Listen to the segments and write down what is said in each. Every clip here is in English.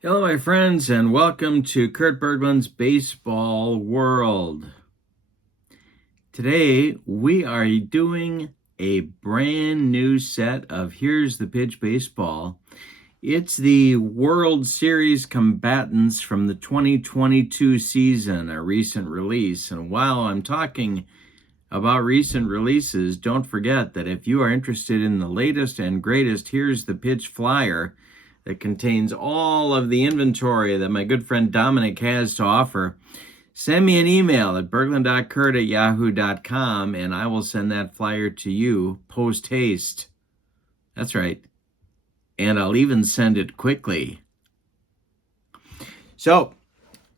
Hello, my friends, and welcome to Kurt Bergland's Baseball World. Today, we are doing a brand new set of Here's the Pitch Baseball. It's the World Series combatants from the 2022 season, a recent release. And while I'm talking about recent releases, don't forget that if you are interested in the latest and greatest Here's the Pitch flyer, that contains all of the inventory that my good friend Dominic has to offer, send me an email at Bergland.kurt at yahoo.com and I will send that flyer to you post haste. That's right. And I'll even send it quickly. So,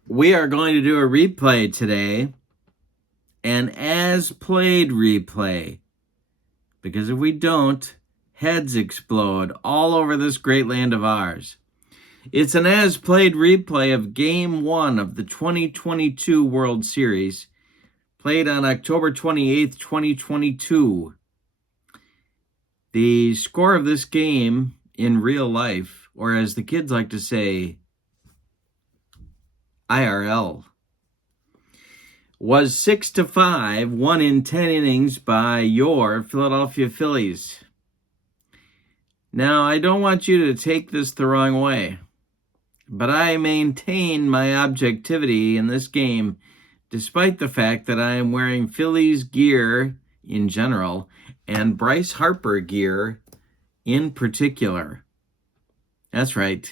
we are going to do a replay today, an as played replay. Because if we don't, heads explode all over this great land of ours. It's an as-played replay of Game 1 of the 2022 World Series, played on October 28th, 2022. The score of this game in real life, or as the kids like to say, IRL, was 6-5, won in 10 innings by your Philadelphia Phillies. Now, I don't want you to take this the wrong way, but I maintain my objectivity in this game despite the fact that I am wearing Phillies gear in general and Bryce Harper gear in particular. That's right.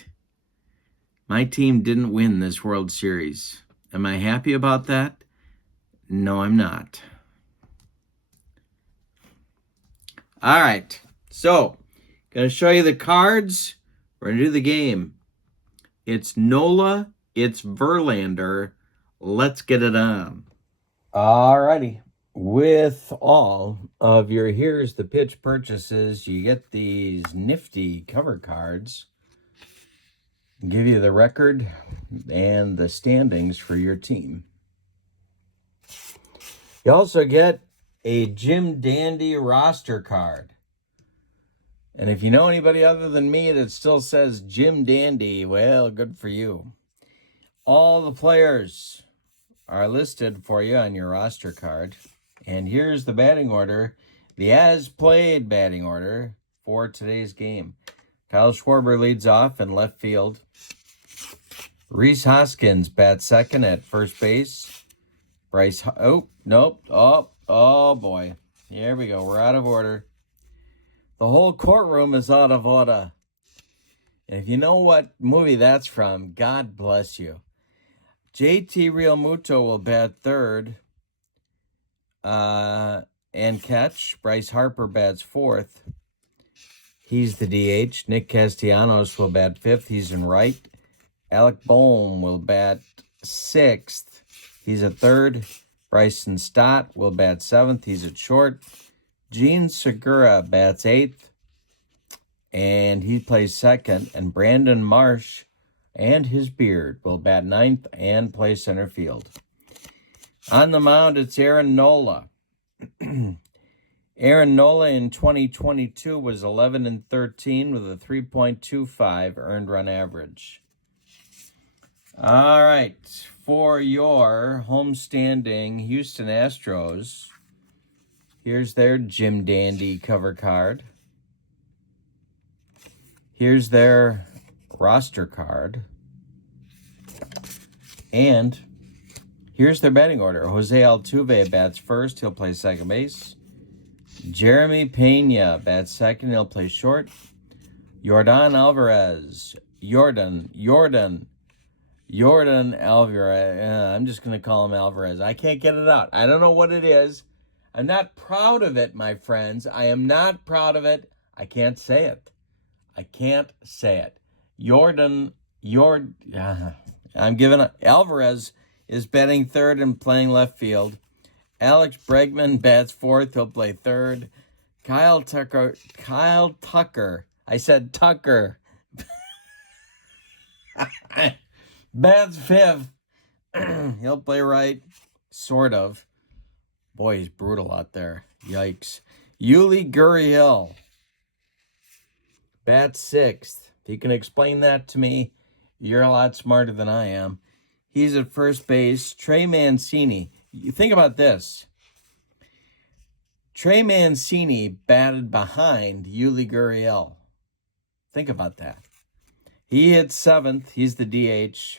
My team didn't win this World Series. Am I happy about that? No, I'm not. All right. So, going to show you the cards. We're going to do the game. It's Nola. It's Verlander. Let's get it on. All righty. With all of your Here's the Pitch purchases, you get these nifty cover cards. Give you the record and the standings for your team. You also get a Jim Dandy roster card. And if you know anybody other than me that still says Jim Dandy, well, good for you. All the players are listed for you on your roster card. And here's the batting order, the as-played batting order for today's game. Kyle Schwarber leads off in left field. Rhys Hoskins bats second at first base. Oh, boy. Here we go. We're out of order. The whole courtroom is out of order. And if you know what movie that's from, God bless you. JT Realmuto will bat third and catch. Bryce Harper bats fourth. He's the DH. Nick Castellanos will bat fifth. He's in right. Alec Bohm will bat sixth. He's a third. Bryson Stott will bat seventh. He's at short. Gene Segura bats eighth, and he plays second. And Brandon Marsh and his beard will bat ninth and play center field. On the mound, it's Aaron Nola. Aaron Nola in 2022 was 11-13 with a 3.25 earned run average. All right, for your homestanding Houston Astros, here's their Jim Dandy cover card. Here's their roster card. And here's their batting order. Jose Altuve bats first. He'll play second base. Jeremy Pena bats second. He'll play short. Yordan Alvarez. Yordan Alvarez. I'm just going to call him Alvarez. I can't get it out. I don't know what it is. I'm not proud of it, my friends. I am not proud of it. I can't say it. I'm giving up. Alvarez is batting third and playing left field. Alex Bregman bats fourth. He'll play third. Kyle Tucker. I said Tucker. Bats fifth. He'll play right. Sort of. Boy, he's brutal out there. Yikes. Yuli Gurriel bats sixth. If you can explain that to me, You're a lot smarter than I am. He's at first base. Trey Mancini. You think about this. Trey Mancini batted behind Yuli Gurriel. Think about that. He hit 7th. He's the DH.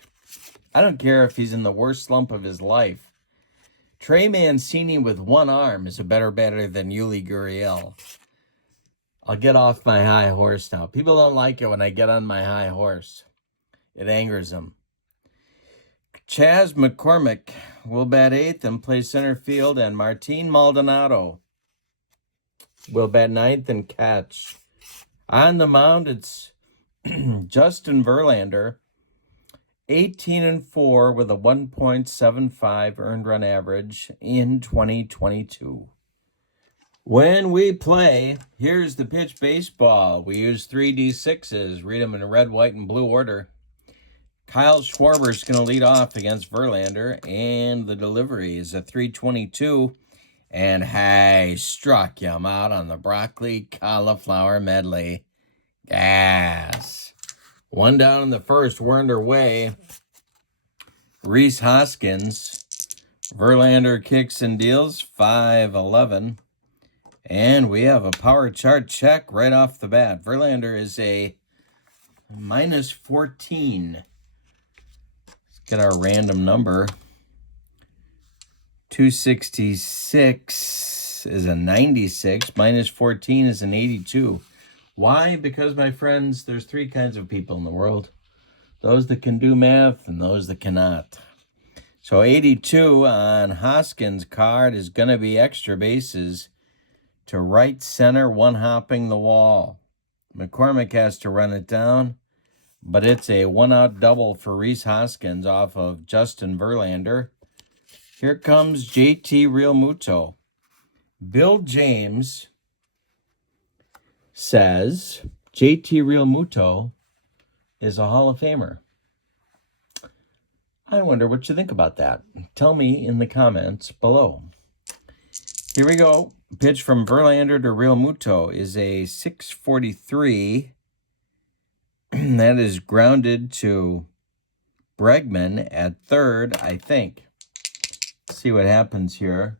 I don't care if he's in the worst slump of his life. Trey Mancini with one arm is a better batter than Yuli Gurriel. I'll get off my high horse now. People don't like it when I get on my high horse. It angers them. Chas McCormick will bat 8th and play center field, and Martin Maldonado will bat 9th and catch. On the mound, it's Justin Verlander, 18-4 with a 1.75 earned run average in 2022. When we play, here's the pitch baseball. We use 3D6s. Read them in red, white, and blue order. Kyle Schwarber's going to lead off against Verlander, and the delivery is a 322. And hey, struck him out on the broccoli cauliflower medley. Gas. One down in the first. We're underway. Rhys Hoskins. Verlander kicks and deals 5-11. And we have a power chart check right off the bat. Verlander is a -14. Let's get our random number. 266 is a 96. -14 is an 82. Why? Because, my friends, there's 3 kinds of people in the world. Those that can do math and those that cannot. So 82 on Hoskins' card is going to be extra bases to right center, one hopping the wall. McCormick has to run it down, but it's a one-out double for Rhys Hoskins off of Justin Verlander. Here comes JT Realmuto. Bill James says JT Realmuto is a Hall of Famer. I wonder what you think about that. Tell me in the comments below. Here we go. Pitch from Verlander to Realmuto is a 643. That is grounded to Bregman at third, I think. Let's see what happens here.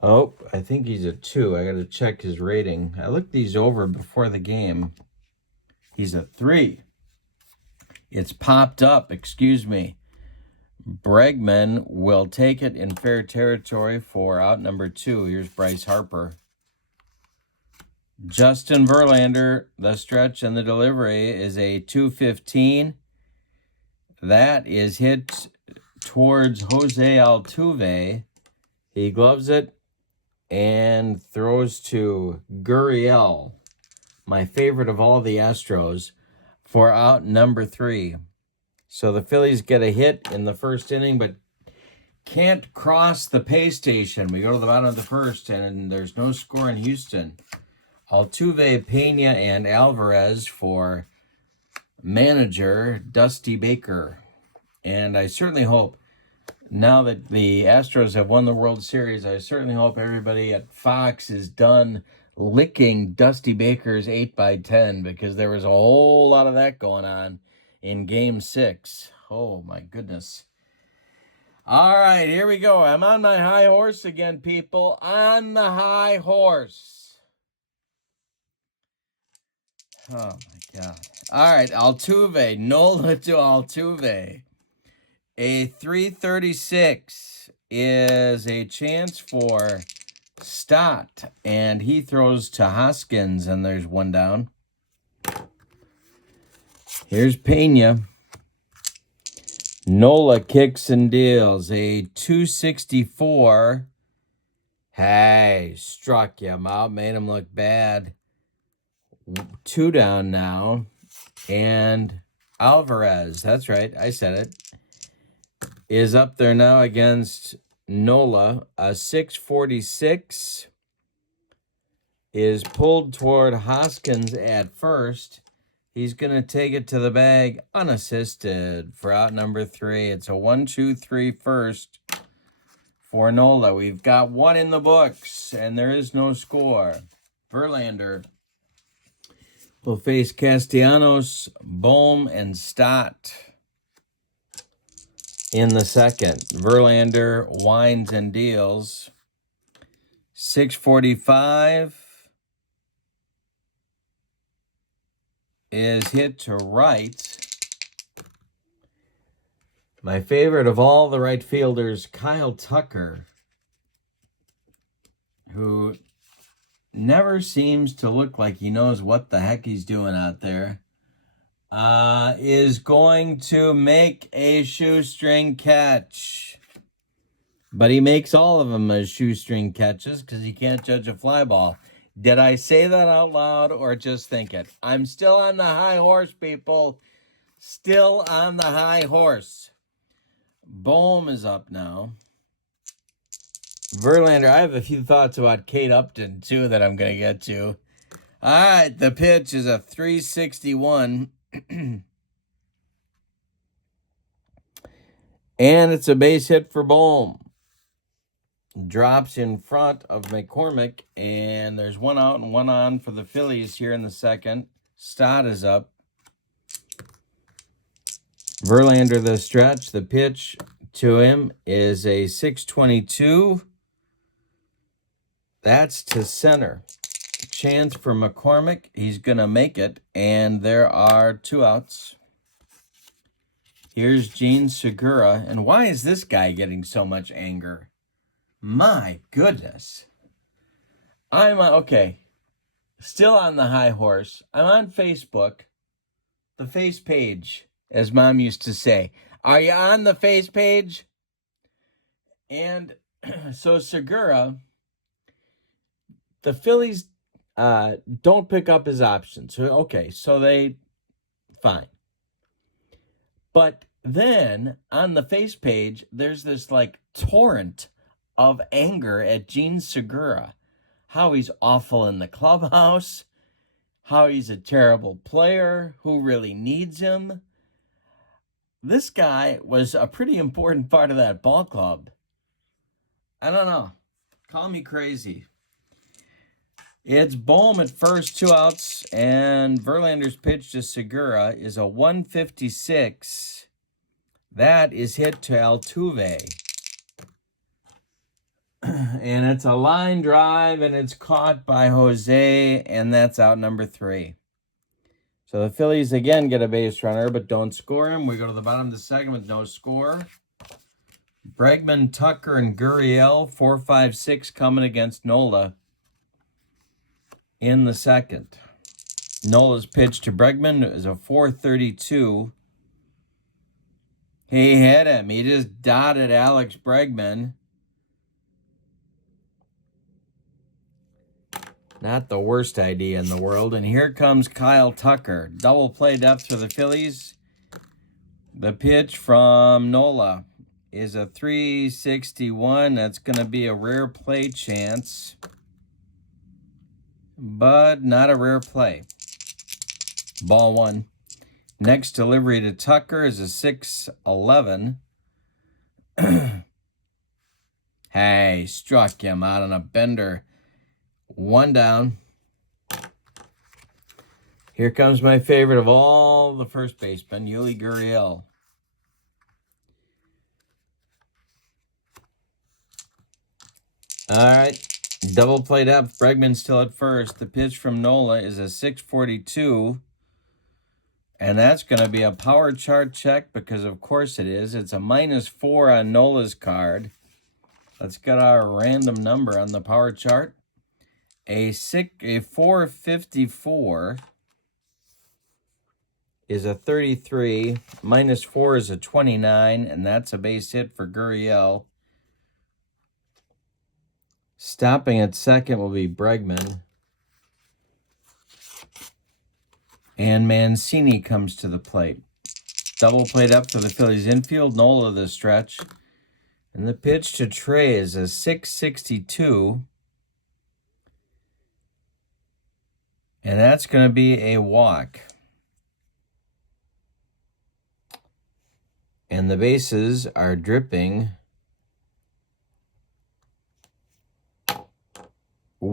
Oh, I think he's a 2. I got to check his rating. I looked these over before the game. He's a 3. It's popped up, excuse me. Bregman will take it in fair territory for out number 2. Here's Bryce Harper. Justin Verlander, the stretch and the delivery is a 215. That is hit towards Jose Altuve. He gloves it and throws to Gurriel, my favorite of all the Astros, for out number 3. So the Phillies get a hit in the first inning, but can't cross the pay station. We go to the bottom of the first, and there's no score in Houston. Altuve, Pena, and Alvarez for manager Dusty Baker. And I certainly hope, now that the Astros have won the World Series, I certainly hope everybody at Fox is done licking Dusty Baker's 8x10, because there was a whole lot of that going on in Game 6. Oh, my goodness. All right, here we go. I'm on my high horse again, people. On the high horse. Oh, my God. All right, Altuve. Nola to Altuve. A 336 is a chance for Stott, and he throws to Hoskins, and there's one down. Here's Pena. Nola kicks and deals. A 264. Hey, struck him out, made him look bad. 2 down now. And Alvarez, that's right, I said it, is up there now against Nola. A 646 is pulled toward Hoskins at first. He's going to take it to the bag unassisted for out number 3. It's a 1-2-3 first for Nola. We've got 1 in the books, and there is no score. Verlander will face Castellanos, Bohm, and Stott in the second. Verlander winds and deals. 645 is hit to right. My favorite of all the right fielders, Kyle Tucker, who never seems to look like he knows what the heck he's doing out there, is going to make a shoestring catch. But he makes all of them as shoestring catches because he can't judge a fly ball. Did I say that out loud or just think it? I'm still on the high horse, people. Still on the high horse. Bohm is up now. Verlander, I have a few thoughts about Kate Upton, too, that I'm going to get to. All right, the pitch is a 361. And it's a base hit for Bohm. Drops in front of McCormick, and there's one out and one on for the Phillies here in the second. Stott is up. Verlander the stretch. The pitch to him is a 622. That's to center. Chance for McCormick. He's going to make it, and there are 2 outs. Here's Gene Segura. And why is this guy getting so much anger? My goodness. I'm okay. Still on the high horse. I'm on Facebook. The face page, as Mom used to say. Are you on the face page? And so Segura, the Phillies don't pick up his options. Okay, so they, fine. But then on the face page, there's this like torrent of anger at Gene Segura. How he's awful in the clubhouse. How he's a terrible player. Who really needs him. This guy was a pretty important part of that ball club. I don't know. Call me crazy. It's Bohm at first, 2 outs, and Verlander's pitch to Segura is a 156. That is hit to Altuve. And it's a line drive, and it's caught by Jose, and that's out number 3. So the Phillies again get a base runner, but don't score him. We go to the bottom of the second with no score. Bergman, Tucker, and Gurriel, 4-5-6 coming against Nola in the second. Nola's pitch to Bergman is a 432. He hit him. He just dotted Alex Bregman. Not the worst idea in the world. And here comes Kyle Tucker. Double play depth for the Phillies. The pitch from Nola is a 361. That's going to be a rare play chance. But not a rare play. Ball 1. Next delivery to Tucker is a 6-11. Hey, struck him out on a bender. 1 down. Here comes my favorite of all the first basemen, Yuli Gurriel. All right. Double play depth. Bregman still at first. The pitch from Nola is a 642. And that's going to be a power chart check because, of course, it is. It's a -4 on Nola's card. Let's get our random number on the power chart. A 454 is a 33. -4 is a 29, and that's a base hit for Gurriel. Stopping at second will be Bregman. And Mancini comes to the plate. Double played up for the Phillies infield. Nola the stretch. And the pitch to Trey is a 662. And that's going to be a walk. And the bases are dripping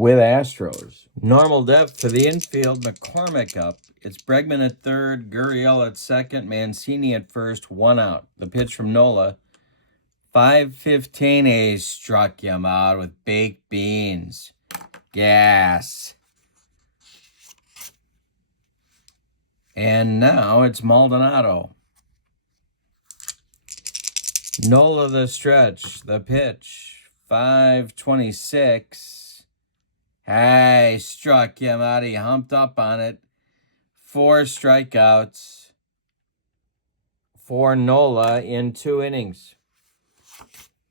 with Astros. Normal depth for the infield, McCormick up. It's Bergman at third, Gurriel at second, Mancini at first, 1 out. The pitch from Nola. 5:15, he struck him out with baked beans. Gas. And now it's Maldonado. Nola the stretch, the pitch. 5:26. Hey, struck him out. He humped up on it. 4 strikeouts for Nola in 2 innings.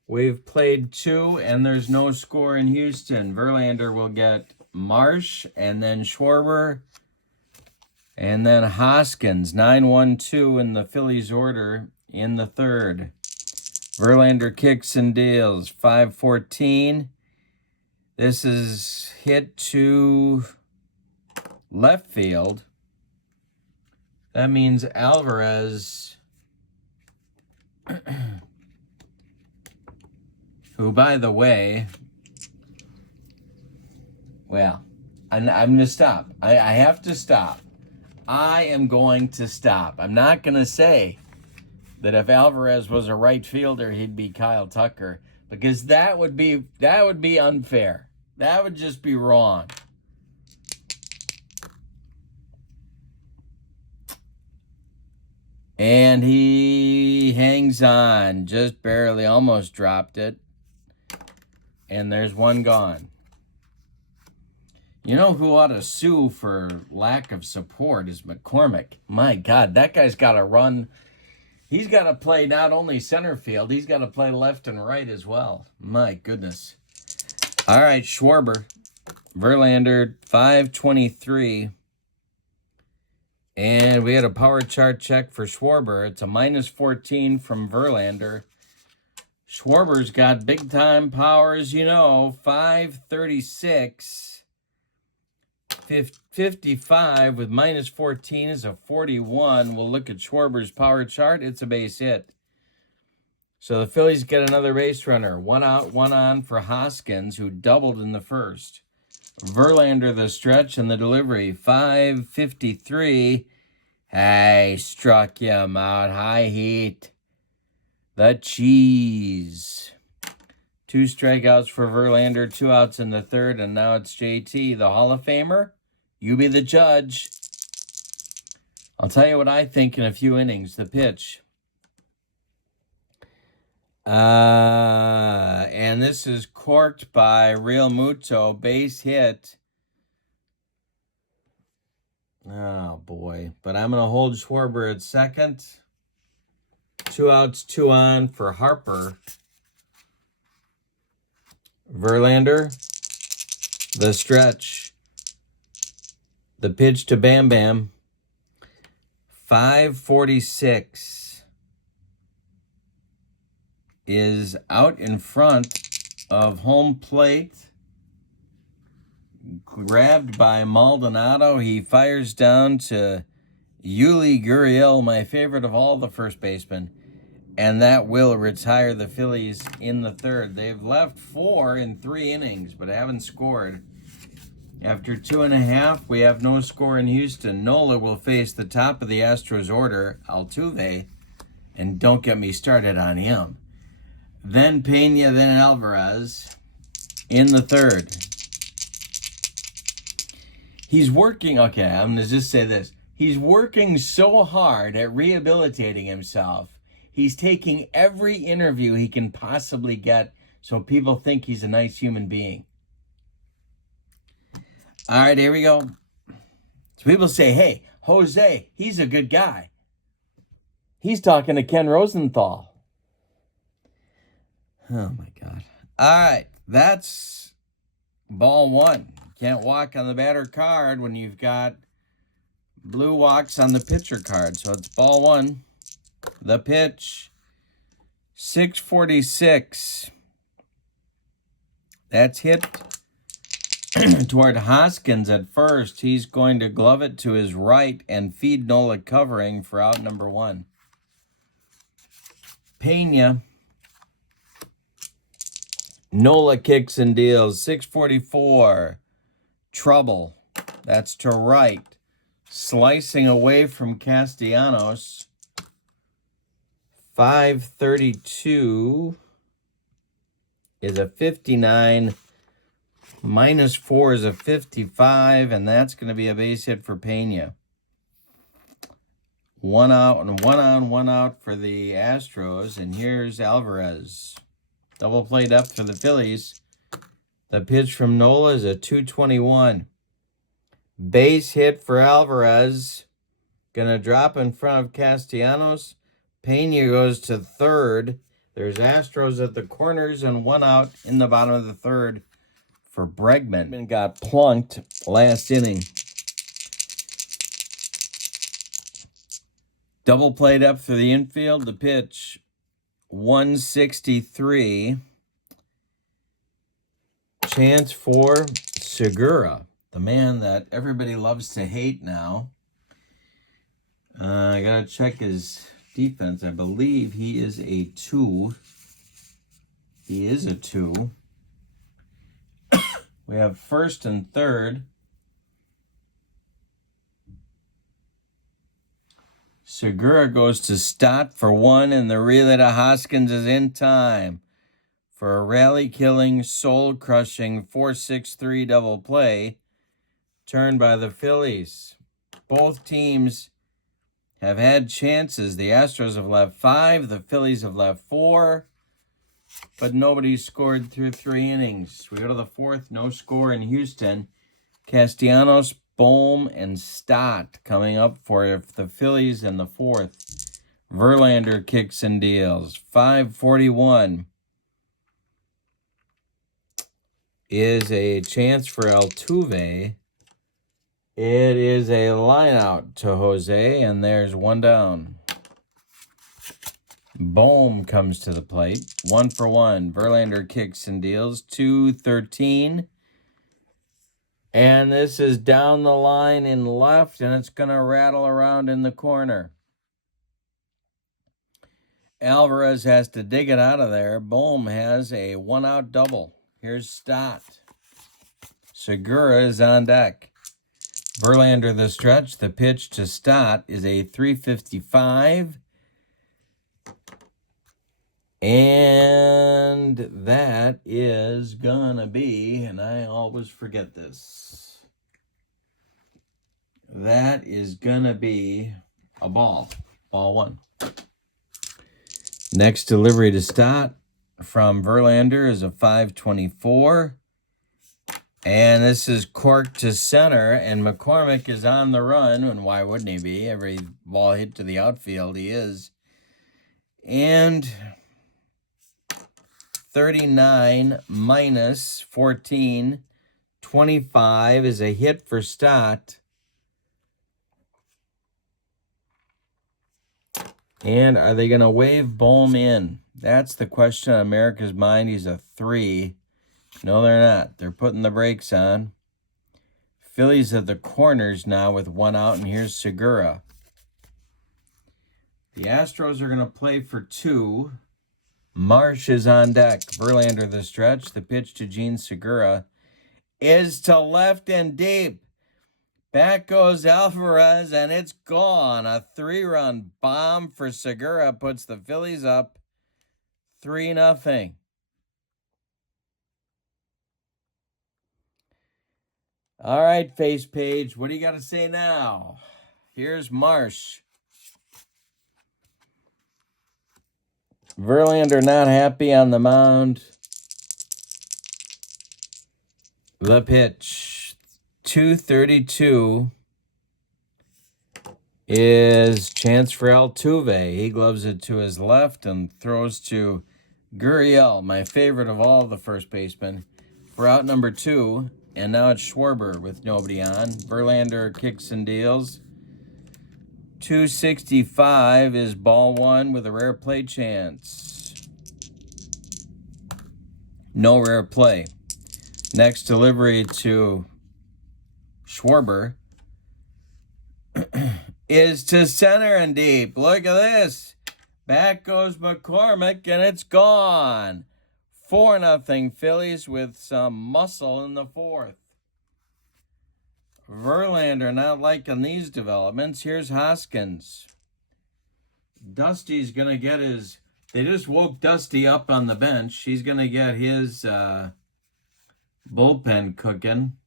We've played 2, and there's no score in Houston. Verlander will get Marsh, and then Schwarber, and then Hoskins. 9-1-2 in the Phillies order in the third. Verlander kicks and deals. 5:14. This is hit to left field. That means Alvarez, who, by the way, well, I'm going to stop. I have to stop. I am going to stop. I'm not going to say that if Alvarez was a right fielder, he'd be Kyle Tucker, because that would be unfair. That would just be wrong. And he hangs on, just barely, almost dropped it. And there's 1 gone. You know who ought to sue for lack of support is McCormick. My God, that guy's got to run. He's got to play not only center field, he's got to play left and right as well. My goodness. All right, Schwarber. Verlander, 5:23. And we had a power chart check for Schwarber. It's a -14 from Verlander. Schwarber's got big-time power, as you know. 536. 55 with -14 is a 41. We'll look at Schwarber's power chart. It's a base hit. So the Phillies get another base runner. 1 out, 1 on for Hoskins, who doubled in the first. Verlander the stretch and the delivery. 5:53. Hey, struck him out. High heat. The cheese. 2 strikeouts for Verlander, 2 outs in the third, and now it's JT, the Hall of Famer. You be the judge. I'll tell you what I think in a few innings. The pitch. And this is corked by Real Muto. Base hit. Oh, boy. But I'm going to hold Schwarber at second. 2 outs, 2 on for Harper. Verlander. The stretch. The pitch to Bam Bam. 5:46 is out in front of home plate. Grabbed by Maldonado. He fires down to Yuli Gurriel, my favorite of all the first basemen. And that will retire the Phillies in the third. They've left 4 in 3 innings, but haven't scored. After 2.5, we have no score in Houston. Nola will face the top of the Astros order, Altuve, and don't get me started on him. Then Pena, then Alvarez in the third. He's working, okay, I'm going to just say this. He's working so hard at rehabilitating himself. He's taking every interview he can possibly get so people think he's a nice human being. All right, here we go. So people say, hey, Jose, he's a good guy. He's talking to Ken Rosenthal. Oh, my God. All right, that's ball 1. Can't walk on the batter card when you've got blue walks on the pitcher card. So it's ball 1. The pitch, 6:46. That's hit toward Hoskins at first. He's going to glove it to his right and feed Nola covering for out number 1. Pena. Nola kicks and deals. 6:44. trouble. That's to right. Slicing away from Castellanos. 532 is a 59. -4 is a 55, and that's going to be a base hit for Pena. 1 out and 1 on, 1 out for the Astros, and here's Alvarez. Double play depth for the Phillies. The pitch from Nola is a 221. Base hit for Alvarez. Gonna drop in front of Castellanos. Pena goes to third. There's Astros at the corners and 1 out in the bottom of the third for Bergland. Bergland got plunked last inning. Double play up for the infield. The pitch, 163. Chance for Segura, the man that everybody loves to hate now. I got to check his defense. I believe he is a 2. He is a 2. We have first and third. Segura goes to Stott for 1, and the relay to Hoskins is in time for a rally-killing, soul-crushing 4-6-3 double play turned by the Phillies. Both teams have had chances. The Astros have left 5, the Phillies have left 4, but nobody scored through 3 innings. We go to the 4th, no score in Houston. Castellanos, Bohm, and Stott coming up for the Phillies in the 4th. Verlander kicks and deals. 5:41 is a chance for Altuve. It is a line out to Jose, and there's 1 down. Bohm comes to the plate. 1 for 1. Verlander kicks and deals. 2:13. And this is down the line in left, and it's going to rattle around in the corner. Alvarez has to dig it out of there. Bohm has a 1-out double. Here's Stott. Segura is on deck. Verlander the stretch. The pitch to Stott is a 355. And that is gonna be, and I always forget this, that is gonna be a ball. Ball 1. Next delivery to Stott from Verlander is a 524. And this is corked to center, and McCormick is on the run, and why wouldn't he be? Every ball hit to the outfield, he is. And 39 minus 14, 25 is a hit for Stott. And are they going to wave Bohm in? That's the question on America's mind. He's a 3. No, they're not. They're putting the brakes on. Phillies at the corners now with 1 out, and here's Segura. The Astros are going to play for 2. Marsh is on deck. Verlander the stretch. The pitch to Gene Segura is to left and deep. Back goes Alvarez, and it's gone. A 3-run bomb for Segura puts the Phillies up 3-0. All right, face page, what do you got to say now? Here's Marsh. Verlander not happy on the mound. The pitch, 232, is chance for Altuve. He gloves it to his left and throws to Gurriel, my favorite of all the first basemen, for out number 2. And now it's Schwarber with nobody on. Verlander kicks and deals. 265 is ball 1 with a rare play chance. No rare play. Next delivery to Schwarber is to center and deep. Look at this. Back goes McCormick, and it's gone. 4-0 Phillies with some muscle in the 4th. Verlander not liking these developments. Here's Hoskins. Dusty's going to get his... They just woke Dusty up on the bench. He's going to get his bullpen cooking.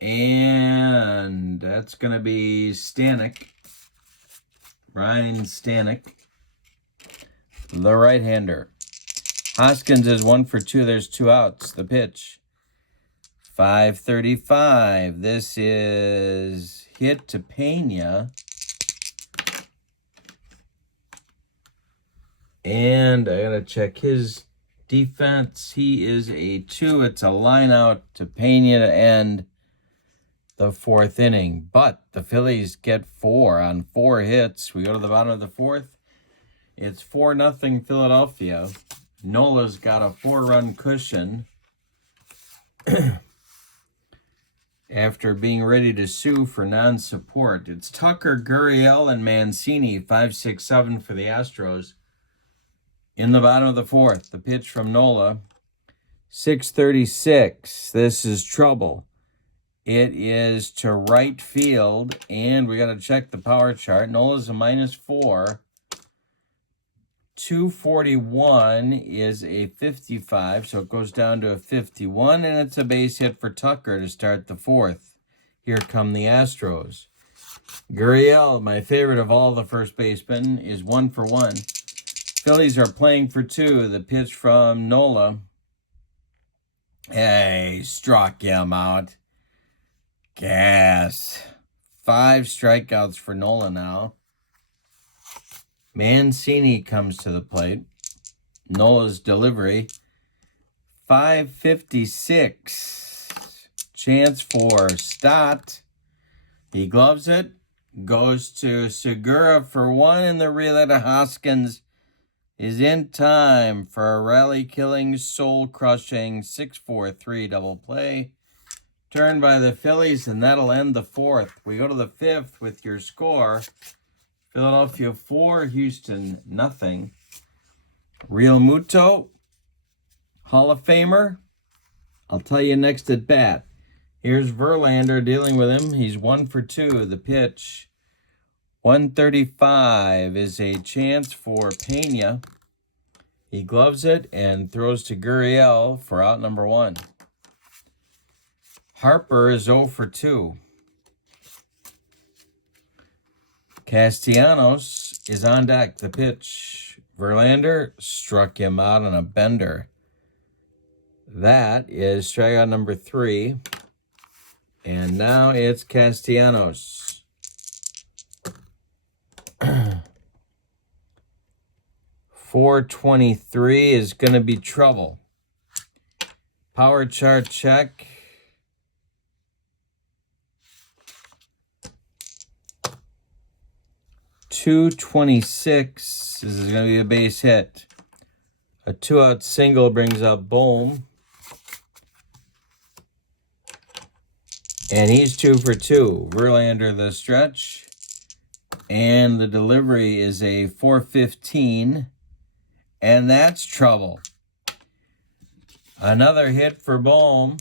And that's going to be Stanek. Ryan Stanek. The right-hander. Hoskins is 1 for 2. There's 2 outs. The pitch. 5:35. This is hit to Pena. And I got to check his defense. He is a 2. It's a line out to Pena to end the 4th inning. But the Phillies get 4 on 4 hits. We go to the bottom of the 4th. It's 4-0 Philadelphia. Nola's got a 4-run cushion after being ready to sue for non-support. It's Tucker, Gurriel, and Mancini, 5-6-7 for the Astros. In the bottom of the 4th, the pitch from Nola, 6:36. This is trouble. It is to right field, and we got to check the power chart. Nola's a -4. 241 is a 55, so it goes down to a 51, and it's a base hit for Tucker to start the 4th. Here come the Astros. Gurriel, my favorite of all the first basemen, is 1 for 1. Phillies are playing for 2. The pitch from Nola. Hey, struck him out. Gas. 5 strikeouts for Nola now. Mancini comes to the plate. Nola's delivery. 5:56. Chance for Stott. He gloves it. Goes to Segura for 1, and the relay to Hoskins is in time for a rally-killing, soul-crushing 6-4-3 double play. Turned by the Phillies, and that'll end the 4th. We go to the 5th with your score. Philadelphia 4, Houston nothing. Real Muto, Hall of Famer. I'll tell you next at bat. Here's Verlander dealing with him. He's 1 for 2. The pitch. 135 is a chance for Pena. He gloves it and throws to Gurriel for out number 1. Harper is 0 for 2. Castellanos is on deck. The pitch. Verlander struck him out on a bender. That is strikeout number 3. And now it's Castellanos. 423 is going to be trouble. Power chart check. .226. This is going to be a base hit. A 2-out single brings up Bohm. And he's 2 for 2. Verlander the stretch. And the delivery is a 415. And that's trouble. Another hit for Bohm.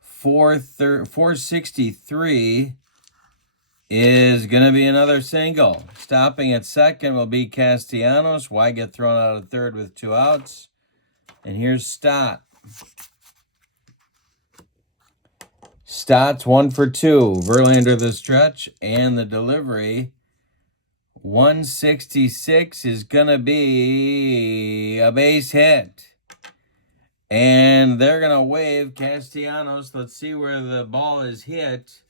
463 is going to be another single. Stopping at second will be Castellanos. Why get thrown out of third with 2 outs? And here's Stott. Stott's 1 for 2. Verlander the stretch and the delivery. 166 is going to be a base hit. And they're going to wave Castellanos. Let's see where the ball is hit.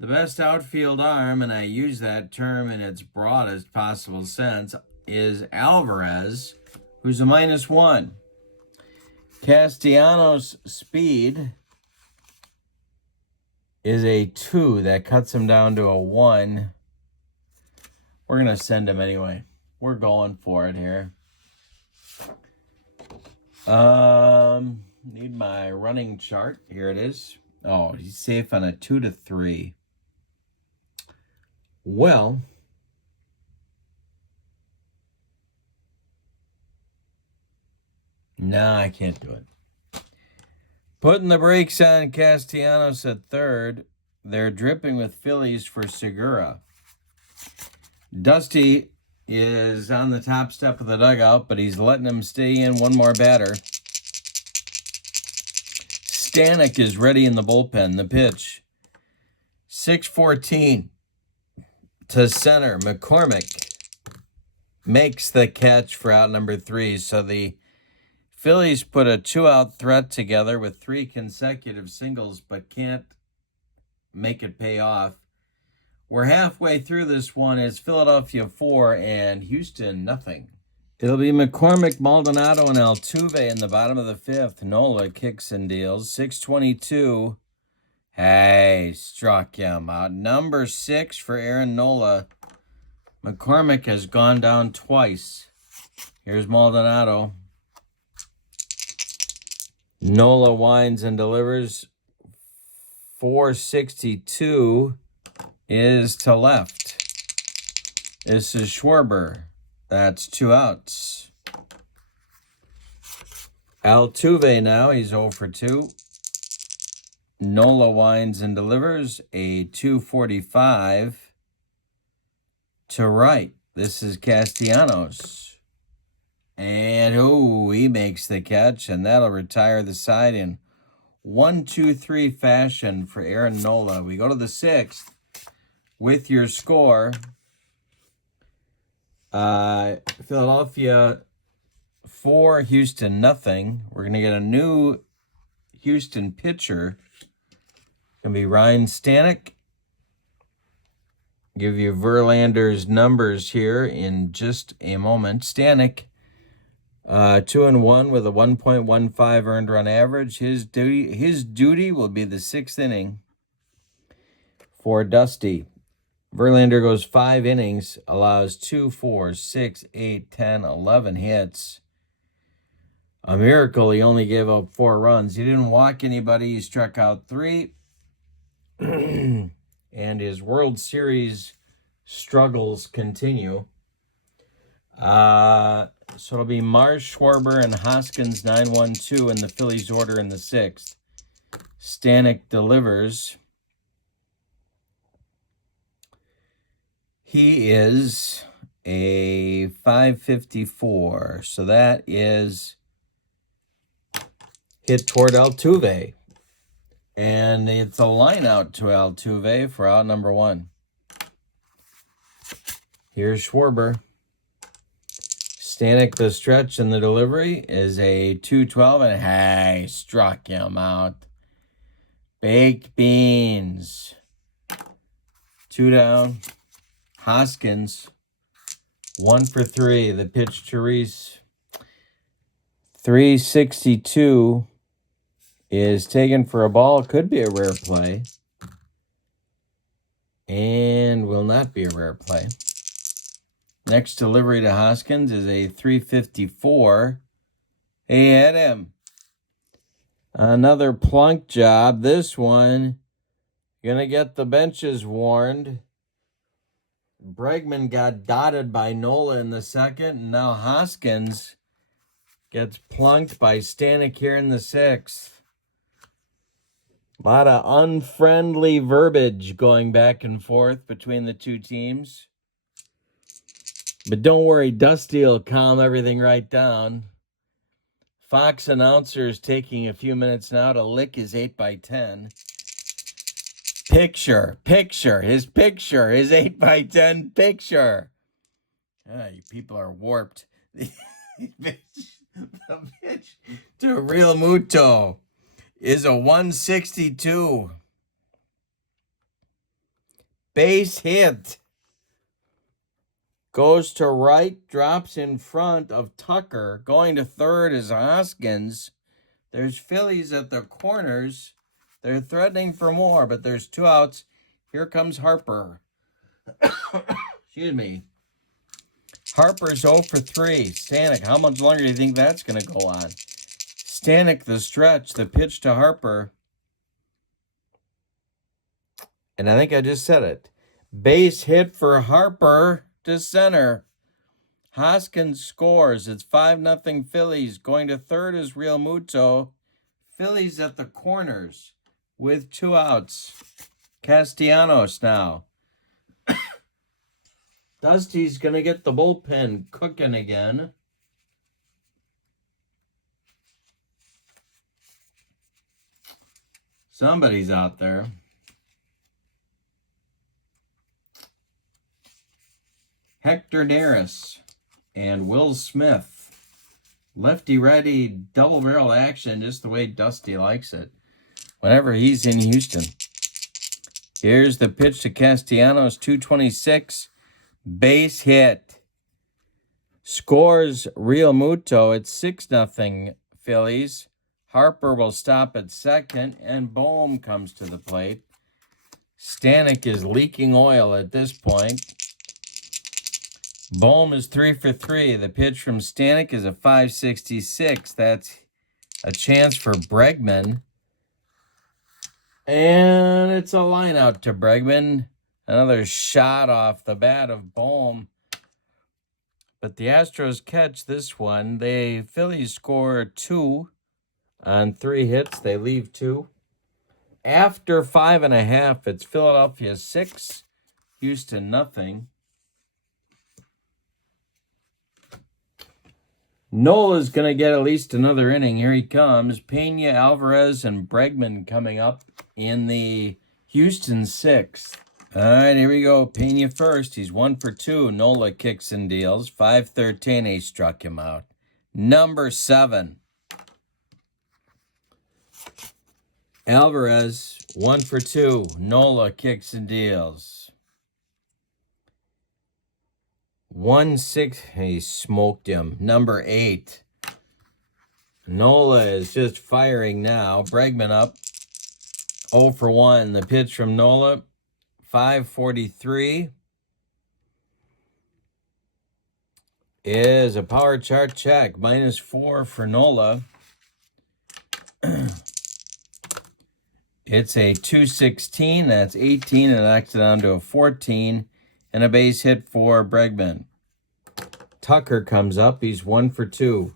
The best outfield arm, and I use that term in its broadest possible sense, is Alvarez, who's a -1. Castellanos' speed is a 2. That cuts him down to a 1. We're going to send him anyway. We're going for it here. Need my running chart. Here it is. Oh, he's safe on a 2-3. Well, No, I can't do it. Putting the brakes on Castellanos at third. They're dripping with Phillies for Segura. Dusty is on the top step of the dugout, but he's letting him stay in one more batter. Stanek is ready in the bullpen. The pitch. 6-14 to center. McCormick makes the catch for out number 3. So the Phillies put a 2-out threat together with 3 consecutive singles, but can't make it pay off. We're halfway through this one. It's Philadelphia 4 and Houston nothing. It'll be McCormick, Maldonado, and Altuve in the bottom of the 5th. Nola kicks and deals. 6:22. Hey, struck him out. Number 6 for Aaron Nola. McCormick has gone down twice. Here's Maldonado. Nola winds and delivers. 462 is to left. This is Schwarber. That's 2 outs. Altuve now, he's 0 for 2. Nola winds and delivers a 245 to right. This is Castellanos. And, he makes the catch, and that'll retire the side in 1-2-3 fashion for Aaron Nola. We go to the 6th with your score. Philadelphia 4, Houston nothing. We're going to get a new Houston pitcher. Going to be Ryan Stanek. Give you Verlander's numbers here in just a moment. Stanek, 2-1 with a 1.15 earned run average. His duty will be the 6th inning for Dusty. Verlander goes 5 innings, allows 2, 4, 6, 8, 10, 11 hits. A miracle, he only gave up 4 runs. He didn't walk anybody. He struck out 3. And his World Series struggles continue. So it'll be Marsh, Schwarber, and Hoskins 9-1-2 in the Phillies order in the 6th. Stanek delivers. He is a 554. So that is hit toward Altuve. And it's a line out to Altuve for out number 1. Here's Schwarber. Stanek, the stretch and the delivery is a 212, and hey, struck him out. Baked beans. 2 down. Hoskins, 1 for 3. The pitch to Reese. 362 is taken for a ball. Could be a rare play. And will not be a rare play. Next delivery to Hoskins is a 354. He hit him. Another plunk job. This one, gonna get the benches warned. Bregman got dotted by Nola in the 2nd, and now Hoskins gets plunked by Stanek here in the 6th. A lot of unfriendly verbiage going back and forth between the two teams. But don't worry, Dusty will calm everything right down. Fox announcers taking a few minutes now to lick his 8x10. Picture, his 8x10 picture. You people are warped. The pitch to Real Muto is a 162. Base hit. Goes to right, drops in front of Tucker. Going to third is Hoskins. There's Phillies at the corners. They're threatening for more, but there's 2 outs. Here comes Harper. Excuse me. Harper's 0 for 3. Stanek, how much longer do you think that's going to go on? Stanek, the stretch, the pitch to Harper. And I think I just said it. Base hit for Harper to center. Hoskins scores. It's 5-0 Phillies. Going to third is Real Muto. Phillies at the corners with 2 outs. Castellanos now. Dusty's going to get the bullpen cooking again. Somebody's out there. Hector Neris and Will Smith. Lefty-righty double-barrel action, just the way Dusty likes it. Whenever he's in Houston. Here's the pitch to Castellanos, 226. Base hit. Scores Real Muto. It's 6-0 Phillies. Harper will stop at second, and Bohm comes to the plate. Stanek is leaking oil at this point. Bohm is 3 for 3. The pitch from Stanek is a 5.66. That's a chance for Bergman. And it's a line out to Bergman. Another shot off the bat of Bohm. But the Astros catch this one. The Phillies score 2 on 3 hits. They leave 2. After 5.5, it's Philadelphia 6, Houston 0. Nola's going to get at least another inning. Here he comes. Pena, Alvarez, and Bergman coming up in the Houston 6th. All right, here we go. Pena first. He's 1 for 2. Nola kicks and deals. 5-13. He struck him out. Number 7. Alvarez, 1 for 2. Nola kicks and deals. 1-6. He smoked him. Number 8. Nola is just firing now. Bergman up. 0 for 1. The pitch from Nola. 5:43 is a power chart check. -4 for Nola. It's a 216. That's 18. And it knocks it down to a 14. And a base hit for Bergman. Tucker comes up. He's 1 for 2.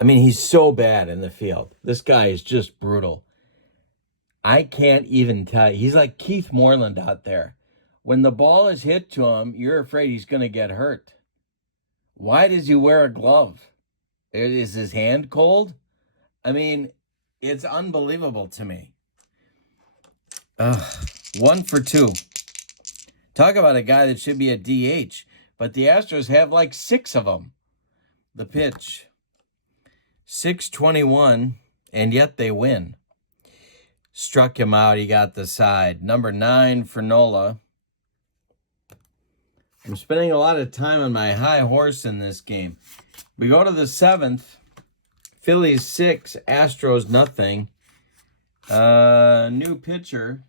I mean, he's so bad in the field. This guy is just brutal. I can't even tell you. He's like Keith Moreland out there. When the ball is hit to him, you're afraid he's going to get hurt. Why does he wear a glove? Is his hand cold? I mean, it's unbelievable to me. 1 for 2. Talk about a guy that should be a DH. But the Astros have like 6 of them. The pitch. 6:21, and yet they win. Struck him out. He got the side. Number 9 for Nola. I'm spending a lot of time on my high horse in this game. We go to the 7th. Phillies 6, Astros 0. New pitcher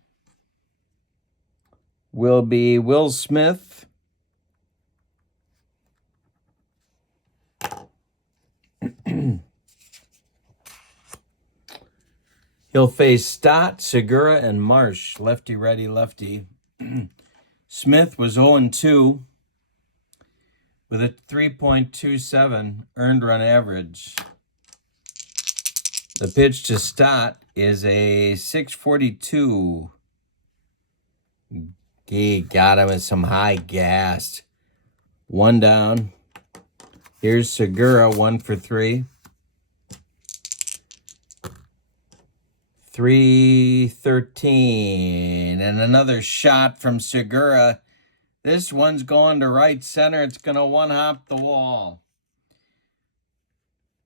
will be Will Smith. He'll face Stott, Segura, and Marsh. Lefty, righty, lefty. Smith was 0-2 with a 3.27 earned run average. The pitch to Stott is a 6.42. He got him with some high gas. 1 down. Here's Segura, 1 for 3. 3-13. And another shot from Segura. This one's going to right center. It's going to one-hop the wall.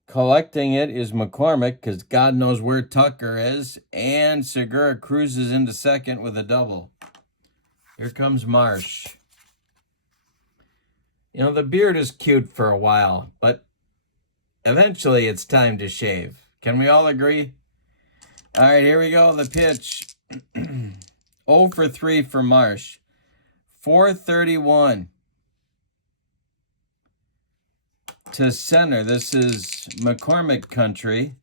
Collecting it is McCormick because God knows where Tucker is. And Segura cruises into second with a double. Here comes Marsh. You know, the beard is cute for a while, but eventually it's time to shave. Can we all agree? All right, here we go. The pitch. 0 for 3 for Marsh. 4:31 to center. This is McCormick country.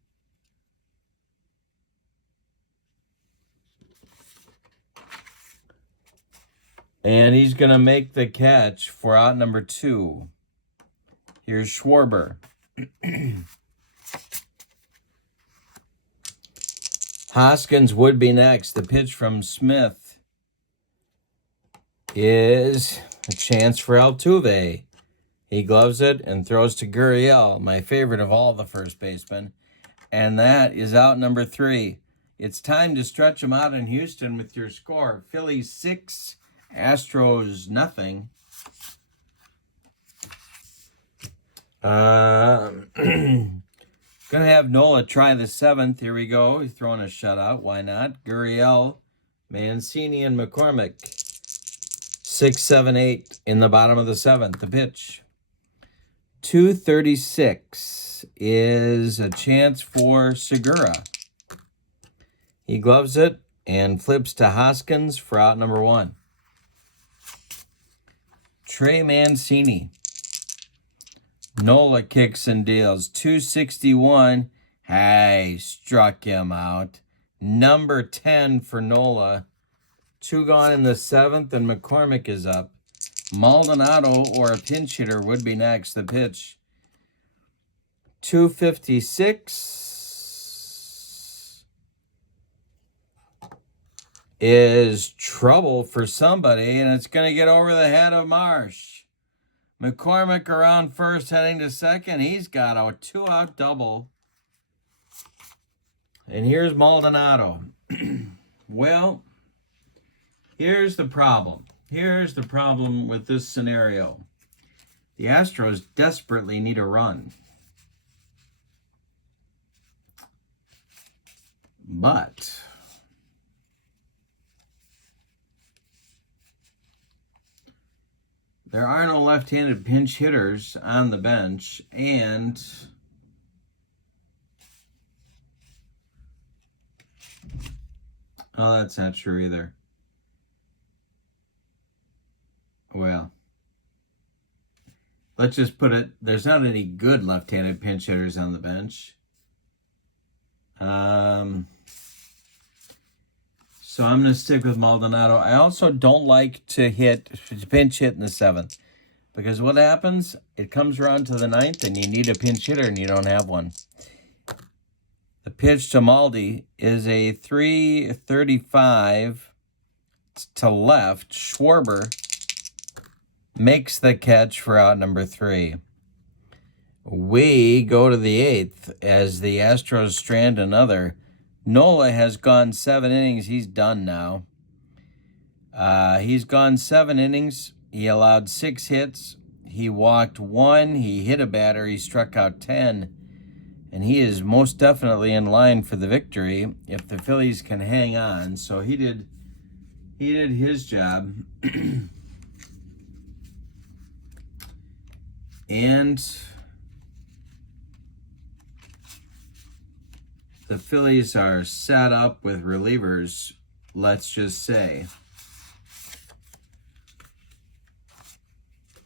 And he's going to make the catch for out number 2. Here's Schwarber. Hoskins would be next. The pitch from Smith is a chance for Altuve. He gloves it and throws to Gurriel, my favorite of all the first basemen. And that is out number 3. It's time to stretch them out in Houston with your score. Phillies 6, Astros nothing. Gonna have Nola try the 7th. Here we go. He's throwing a shutout. Why not? Gurriel, Mancini, and McCormick. 6, 7, 8 in the bottom of the 7th. The pitch. 236 is a chance for Segura. He gloves it and flips to Hoskins for out number 1. Trey Mancini. Nola kicks and deals. 261. Hey, struck him out. Number 10 for Nola. 2 gone in the 7th, and McCormick is up. Maldonado or a pinch hitter would be next. The pitch. 256 is trouble for somebody, and it's going to get over the head of Marsh. McCormick around first, heading to second. He's got a 2-out double. And here's Maldonado. Well, here's the problem. Here's the problem with this scenario. The Astros desperately need a run. But there are no left-handed pinch hitters on the bench, and oh, that's not true either. Well, let's just put it, there's not any good left-handed pinch hitters on the bench. So I'm going to stick with Maldonado. I also don't like to pinch hit in the 7th. Because what happens? It comes around to the 9th and you need a pinch hitter and you don't have one. The pitch to Maldi is a 335 to left. Schwarber makes the catch for out number 3. We go to the 8th as the Astros strand another. Nola has gone 7 innings. He's done now. He's gone 7 innings. He allowed 6 hits. He walked 1. He hit a batter. He struck out 10. And he is most definitely in line for the victory if the Phillies can hang on. So he did his job. And the Phillies are set up with relievers, let's just say,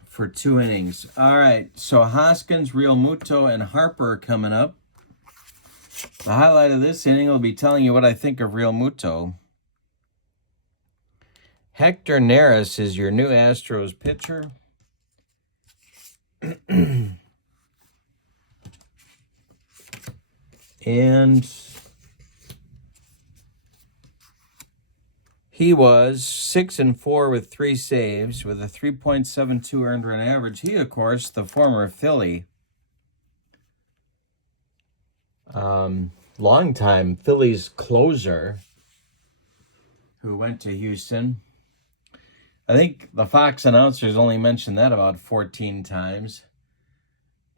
for 2 innings. All right, so Hoskins, Real Muto, and Harper are coming up. The highlight of this inning will be telling you what I think of Real Muto. Hector Neris is your new Astros pitcher. And he was 6-4 with 3 saves with a 3.72 earned run average. He, of course, the former Philly, longtime Phillies closer who went to Houston. I think the Fox announcers only mentioned that about 14 times.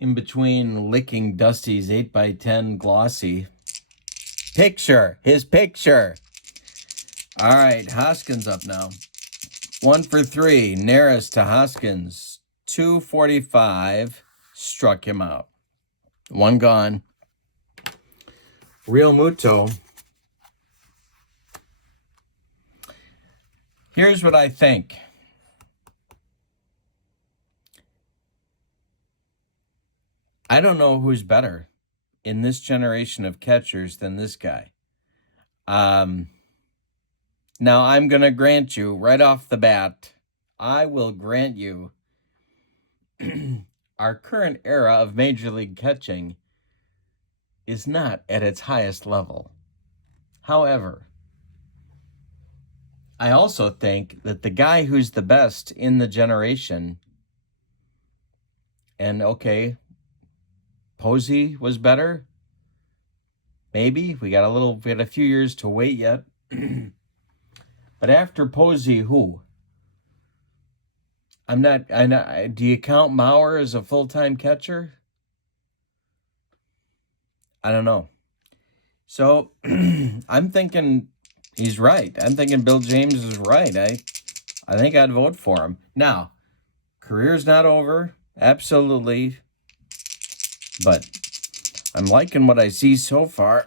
In between licking Dusty's 8x10 glossy picture. His picture. All right, Hoskins up now. 1 for 3. Neris to Hoskins. 245. Struck him out. 1 gone. Real Muto. Here's what I think. I don't know who's better in this generation of catchers than this guy. Now, I'm going to grant you right off the bat, I will grant you our current era of Major League catching is not at its highest level. However, I also think that the guy who's the best in the generation, and okay, Posey was better. Maybe we got a few years to wait yet. But after Posey, who? I know. Do you count Mauer as a full-time catcher? I don't know. So I'm thinking he's right. I'm thinking Bill James is right. I think I'd vote for him. Now, career's not over. Absolutely. But I'm liking what I see so far.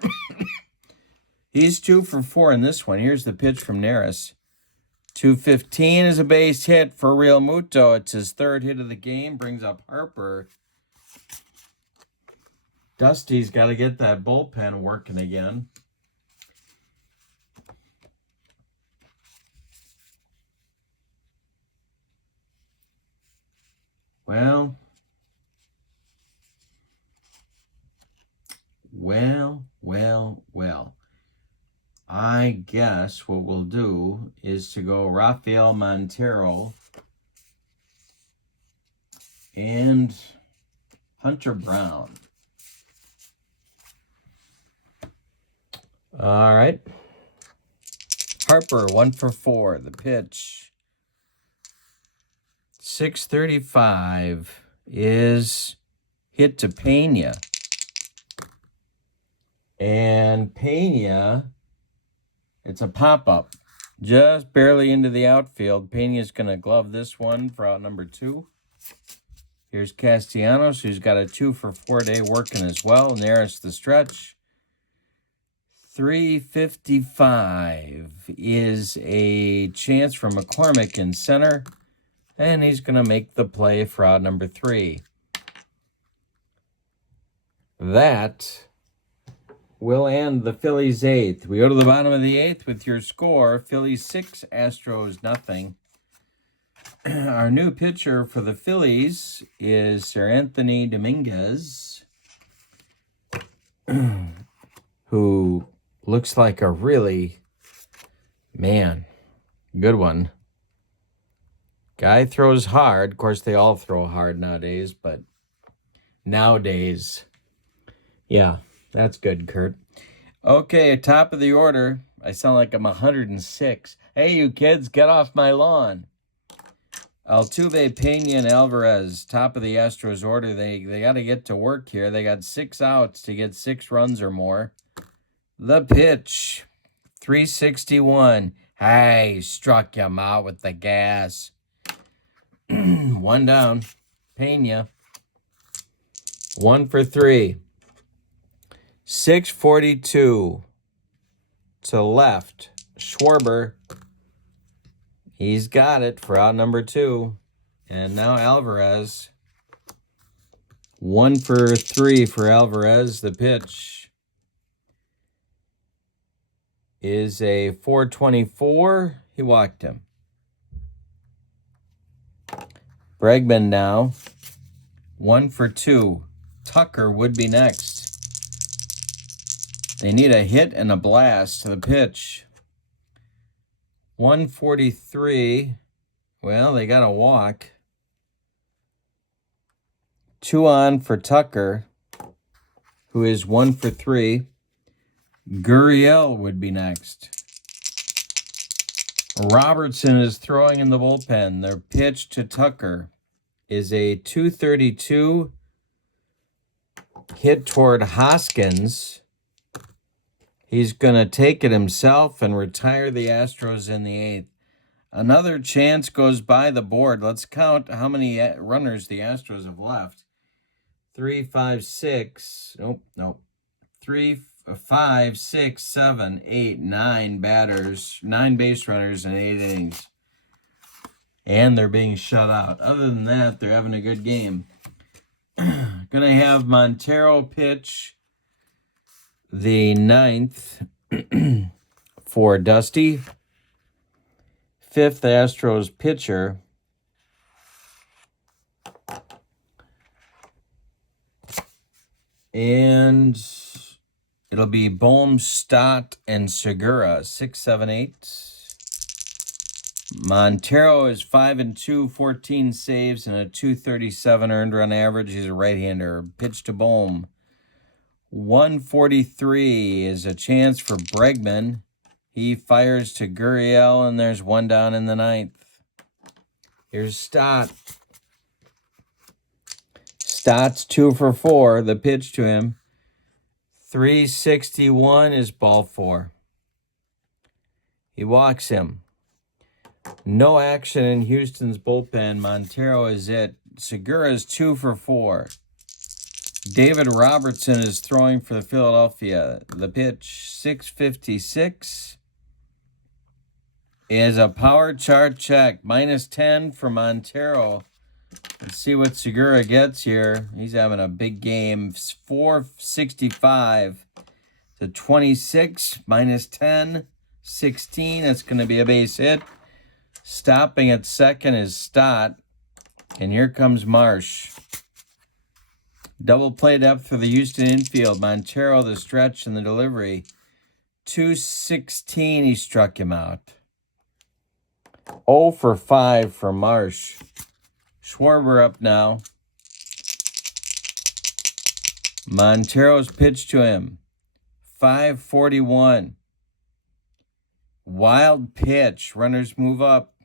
He's 2 for 4 in this one. Here's the pitch from Neris. 215 is a base hit for Real Muto. It's his third hit of the game. Brings up Harper. Dusty's got to get that bullpen working again. Well. I guess what we'll do is to go Rafael Montero and Hunter Brown. All right. Harper, 1 for 4. The pitch. 635 is hit to Pena. And Pena, it's a pop-up. Just barely into the outfield. Pena's going to glove this one for out number 2. Here's Castellanos, who's got a 2 for 4 day working as well. And there's the stretch. 355 is a chance for McCormick in center. And he's going to make the play for out number 3. That will end the Phillies 8th. We go to the bottom of the 8th with your score. Phillies 6, Astros nothing. Our new pitcher for the Phillies is Sir Anthony Dominguez, who looks like a really, good one. Guy throws hard. Of course, they all throw hard nowadays, but nowadays, yeah, that's good, Kurt. Okay, top of the order. I sound like I'm 106. Hey, you kids, get off my lawn. Altuve, Pena, and Alvarez, top of the Astros order. They got to get to work here. They got 6 outs to get 6 runs or more. The pitch, 361. Hey, struck him out with the gas. 1 down. Pena, 1 for 3. 642 to left. Schwarber, he's got it for out number 2. And now Alvarez, 1 for 3 for Alvarez. The pitch is a 424. He walked him. Bergman now, 1 for 2. Tucker would be next. They need a hit and a blast to the pitch. 143. Well, they got a walk. 2 on for Tucker, who is 1 for 3. Gurriel would be next. Robertson is throwing in the bullpen. Their pitch to Tucker is a 232 hit toward Hoskins. He's going to take it himself and retire the Astros in the 8th. Another chance goes by the board. Let's count how many runners the Astros have left. 3, 5, 6. Nope. 3, 5, 6, 7, 8, 9 batters, 9 base runners in 8 innings. And they're being shut out. Other than that, they're having a good game. Gonna have Montero pitch the 9th for Dusty. 5th Astros pitcher And it'll be Bohm, Stott, and Segura, 6, 7, 8. Montero is 5-2, 14 saves, and a 237 earned run average. He's a right-hander. Pitch to Bohm. 143 is a chance for Bregman. He fires to Gurriel, and there's one down in the ninth. Here's Stott. Stott's 2 for 4. The pitch to him. 361 is ball 4. He walks him. No action in Houston's bullpen. Montero is it. Segura is 2 for 4. David Robertson is throwing for Philadelphia. The pitch, 656, is a power chart check. -10 for Montero. Let's see what Segura gets here. He's having a big game. 465 to 26, -10, 16. That's going to be a base hit. Stopping at second is Stott. And here comes Marsh. Double play depth for the Houston infield. Montero, the stretch and the delivery. 216, he struck him out. 0 for 5 for Marsh. Schwarber up now. Montero's pitch to him. 541. Wild pitch. Runners move up.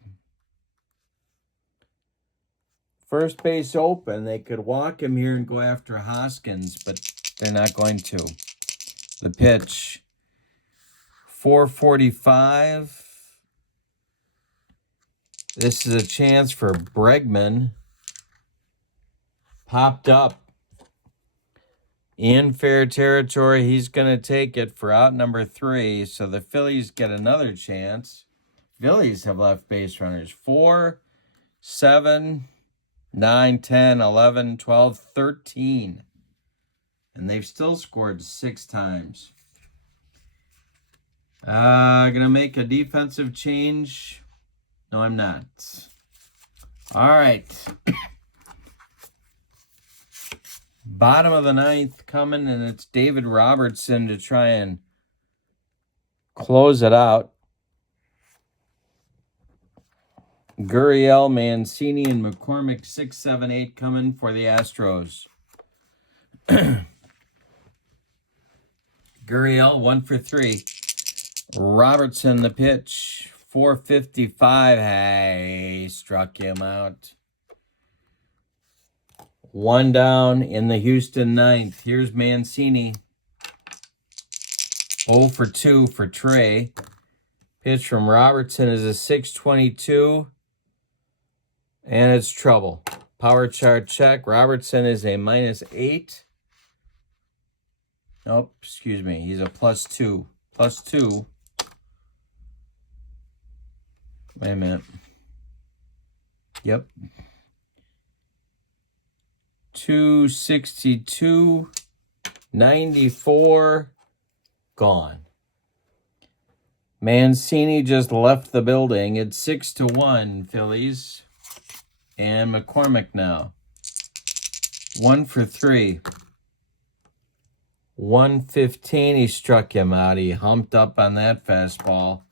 First base open. They could walk him here and go after Hoskins, but they're not going to. The pitch. 445. This is a chance for Bregman. Popped up. In fair territory, he's going to take it for out number 3. So the Phillies get another chance. Phillies have left base runners. 4, 7, 9, 10, 11, 12, 13. And they've still scored 6 times. Going to make a defensive change. No, I'm not. All right. Bottom of the ninth coming, and it's David Robertson to try and close it out. Gurriel, Mancini, and McCormick, 6, 7, 8 coming for the Astros. Gurriel, 1 for 3. Robertson, the pitch, 455. Hey, struck him out. 1 down in the Houston ninth. Here's Mancini. 0 for 2 for Trey. Pitch from Robertson is a 622. And it's trouble. Power chart check. Robertson is a -8. Nope, excuse me. He's a +2. +2. Wait a minute. Yep. 262. 94. Gone. Mancini just left the building. It's 6-1, Phillies. And McCormick now. 1 for 3. 115, he struck him out. He humped up on that fastball.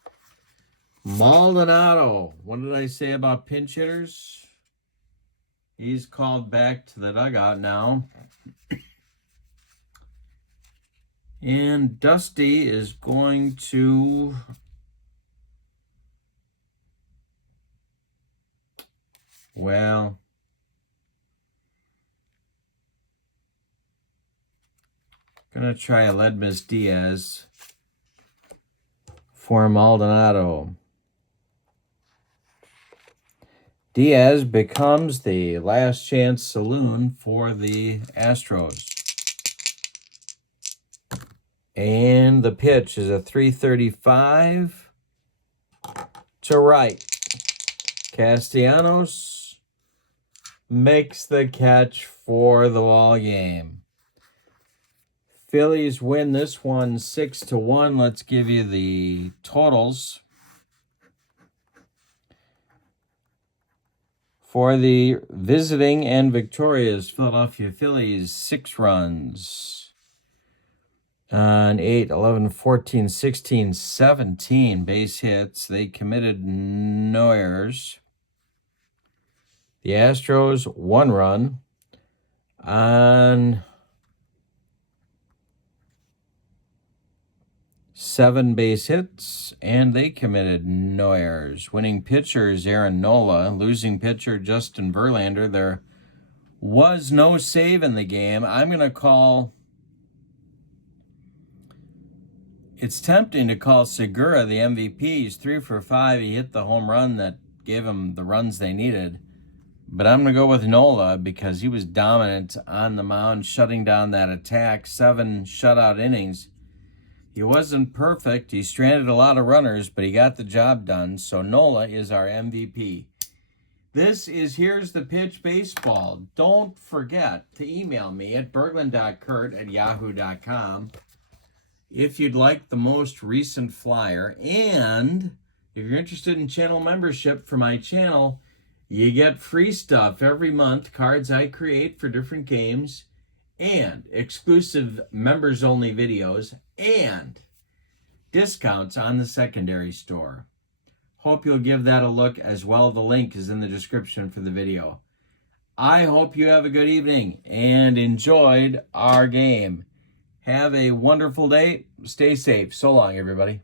Maldonado. What did I say about pinch hitters? He's called back to the dugout now. And Dusty is going to... Well... Gonna try Aledmys Diaz for Maldonado. Diaz becomes the last chance saloon for the Astros. And the pitch is a 335 to right. Castellanos makes the catch for the ball game. Phillies win this one 6-1. Let's give you the totals. For the visiting and victorious Philadelphia Phillies, 6 runs. on 8, 11, 14, 16, 17 base hits. They committed no errors. The Astros, 1 run on 7 base hits, and they committed no errors. Winning pitcher is Nola. Losing pitcher, Justin Verlander. There was no save in the game. I'm going to call... It's tempting to call Segura the MVP. He's 3 for 5. He hit the home run that gave him the runs they needed. But I'm going to go with Nola because he was dominant on the mound, shutting down that attack. 7 shutout innings. He wasn't perfect. He stranded a lot of runners, but he got the job done. So Nola is our MVP. This is Here's the Pitch Baseball. Don't forget to email me at Bergland.kurt at yahoo.com if you'd like the most recent flyer. And if you're interested in channel membership for my channel, you get free stuff every month, cards I create for different games, and exclusive members-only videos, and discounts on the secondary store. Hope you'll give that a look as well. The link is in the description for the video. I hope you have a good evening and enjoyed our game. Have a wonderful day. Stay safe. So long, everybody.